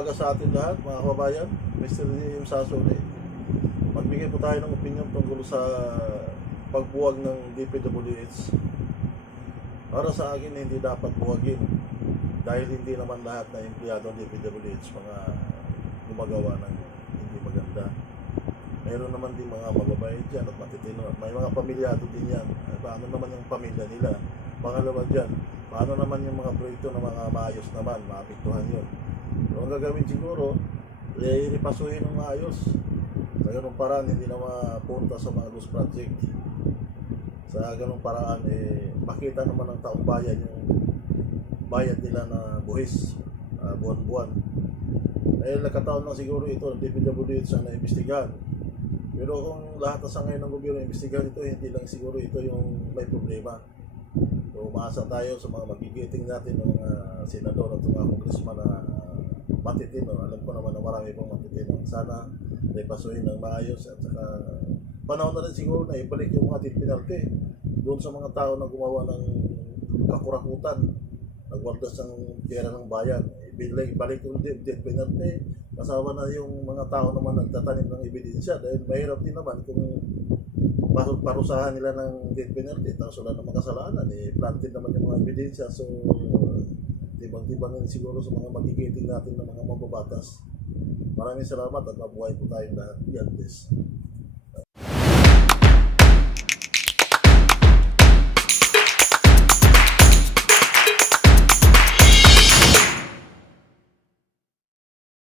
umaga sa atin lahat, mga kababayan. Mr. Lim Sasole. Magbigay po tayo ng opinion tungkol sa pagbuwag ng DPWH. Para sa akin, hindi dapat buwagin dahil hindi naman lahat na empleyado ng DPWH mga gumagawa ng hindi maganda. Meron naman din mga mababait dyan at matitino at may mga pamilyado din yan. Paano naman yung pamilya nila? Pangalawa dyan, paano naman yung mga proyekto na mga maayos naman, maapektuhan yun. So, ang gagawin siguro, iripasuhin ng maayos. Sa ganung paraan, hindi na mapunta sa mga loose project. Sa ganung paraan, makita naman ng taong bayan yung bayad nila na buhis, buwan-buwan. Nakataon lang siguro ito, DPWH ang naimbestigahan. Pero kung lahat na sa ngayon ng gobyerno imbestigahan ito, hindi lang siguro ito yung may problema. So, umaasa tayo sa mga magigiting natin ng mga senador at mga congressman na matitino. Alam ko naman na marami pang matitino. Sana ay pasuhin ng maayos at saka panahon na rin siguro na ibalik yung mga death penalty doon sa mga tao na gumawa ng kakurakutan, nagwaldas ng pera ng bayan. Ibalik yung death penalty kasama na yung mga tao naman nagtatanim ng ebidensya dahil mahirap din naman kung parusahan nila ng death penalty tapos wala namang kasalanan, planted naman yung mga ebidensya. So tibang-tibangin siguro sa mga magigiting natin ng mga mababatas. Maraming salamat at mabuhay po tayong lahat. God bless.